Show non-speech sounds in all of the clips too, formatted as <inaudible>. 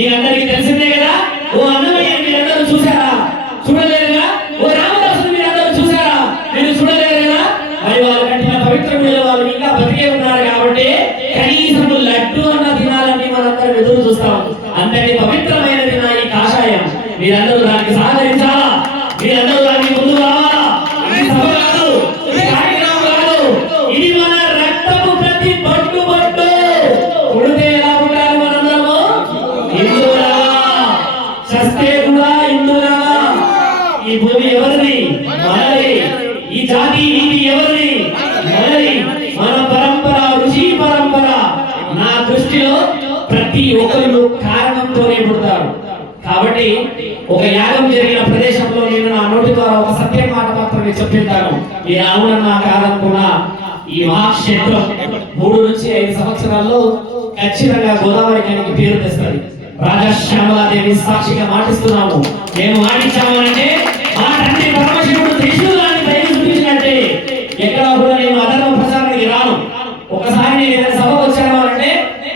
మీరందరికీ తెలిసిందే కదా? ఓ అన్నమయ్య మీరందరూ చూసారా చూడలేరుగా? ఓ రామదాసుని మీరందరూ చూసారా మీరు చూడలేరు కదా మరి వాళ్ళు కట్టిన పవిత్ర వాళ్ళు ఇంకా బతికే ఉన్నారు కాబట్టి కనీసం లడ్డు అన్న దినాలన్నీ మనందరం ఎదురు చూస్తాం. అంతటి పవిత్రమైన దినాన్ని ఈ కాషాయం. మీరందరూ ఈ భూమి ఎవరిది? మనది. ఈ జాతి ఇది ఎవరిది? మనది. మన పరంపర ఋషి పరంపర. నా దృష్టిలో ప్రతి ఒక్కరు కారణంతోనే పుడతారు. కాబట్టి ఒక యాగం జరిగిన ప్రదేశంలో నేను నా నోటి ద్వారా ఒక సత్యం మాట మాత్రమే చెప్పింటాను. ఈ అవునన్నా కాదనుకున్నా. ఈ మహాక్షేత్రం మూడు నుంచి ఐదు సంవత్సరాల్లో ఖచ్చితంగా గోదావరి కనికి పేరు తెస్తుంది. రాజశ్యామలాదేవి సాక్షిగా మాటిస్తున్నాము. మేము మాటించాము అంటే ఒకసారి నేను ఏదైనా సభకు వచ్చాను అంటే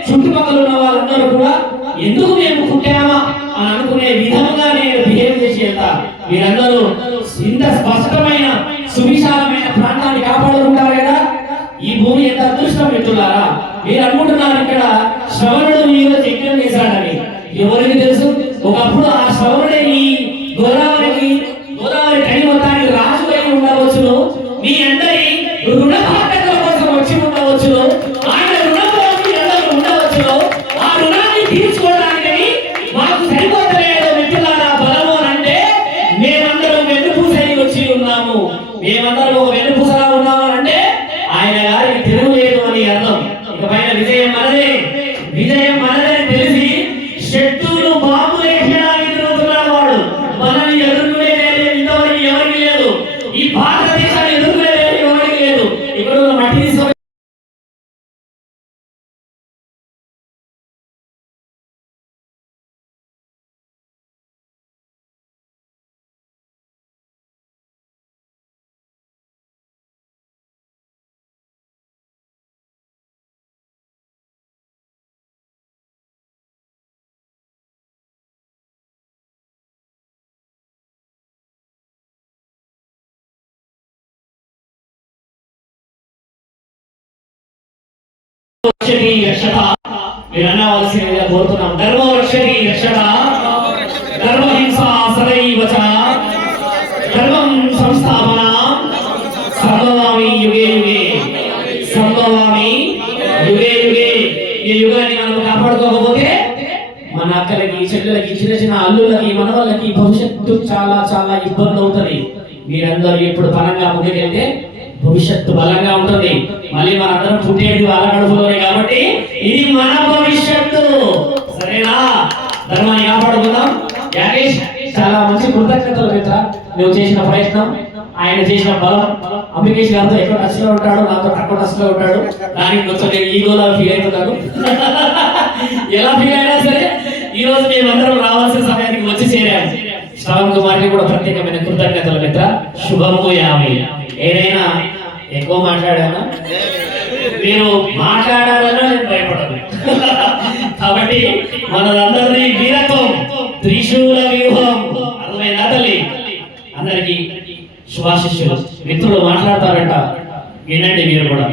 చుట్టుపక్కల ఉన్న వాళ్ళందరూ కూడా ఎందుకు మేము పుట్టామా? అని అనుకునే విధంగా నేను బిహేవ్ చేసి వెళ్తా. మీరందరూ ఇంత స్పష్టమైన సువిశాలమైన ప్రాంతాన్ని కాపాడుకుంటారు కదా? ఈ భూమి ఎంత అదృష్టం మిత్రులారా? మీరు అనుకుంటున్నారు ఇక్కడ శ్రవణుడు మీరు యజ్ఞం చేశాడని. ఎవరికి తెలుసు? ఒకప్పుడు ఆ శ్రవణుడే ఈ మేమందరం ఒక వెన్నుపూసలా ఉన్నాము అంటే ఆయన రక్షతి రక్షత మీరు అనవలసినదిగా కోరుతున్నాం. ధర్మ రక్షతి రక్షత ధర్మహింస సదైవ ధర్మం సంస్థాపన. సంభవామి యుగే యుగే. సంభవామి యుగే యుగే. ఈ యుగాన్ని మనం కాపాడుకోకపోతే మన అక్కలకి చెల్లెలకి చిన్న చిన్న అల్లులకి మనవళ్ళకి భవిష్యత్తు చాలా చాలా ఇబ్బంది అవుతుంది. మీరందరూ ఇప్పుడు బలంగా ముందుకెళ్తే భవిష్యత్తు బలంగా ఉంటుంది. మళ్ళీ మనందరం పుట్టేది వాళ్ళ మన భవిష్యత్తు. సరేనా? ధర్మాన్ని కాపాడుకుందాం. యాగేష్ చాలా మంచి కృతజ్ఞతలు మిత్ర. నువ్వు చేసిన ప్రయత్నం ఆయన చేసిన బలం. అంబికేష్ గారితో ఎక్కువ టచ్లో ఉంటాడు నాతో తక్కువ టచ్లో ఉంటాడు. దానికి కొంచెం నేను ఈగోలా ఫీల్ అవుతున్నాను. <laughs> ఎలా ఫీల్ అయినా సరే ఈ రోజు మేమందరం రావాల్సిన సమయానికి వచ్చి చేరాము. శ్రవణ్ కుమార్కి కూడా ప్రత్యేకమైన కృతజ్ఞతలు మిత్ర. శుభము యామి ఏదైనా ఎక్కువ మాట్లాడానా? మీరు మాట్లాడాలన్నా నేను భయపడను. కాబట్టి మనందరినీ వీరత్వం త్రిశూల వ్యూహం. అరవై నాటలి అందరికీ శుభాశిష్యులు మిత్రులు మాట్లాడతారంట. వినండి మీరు కూడా.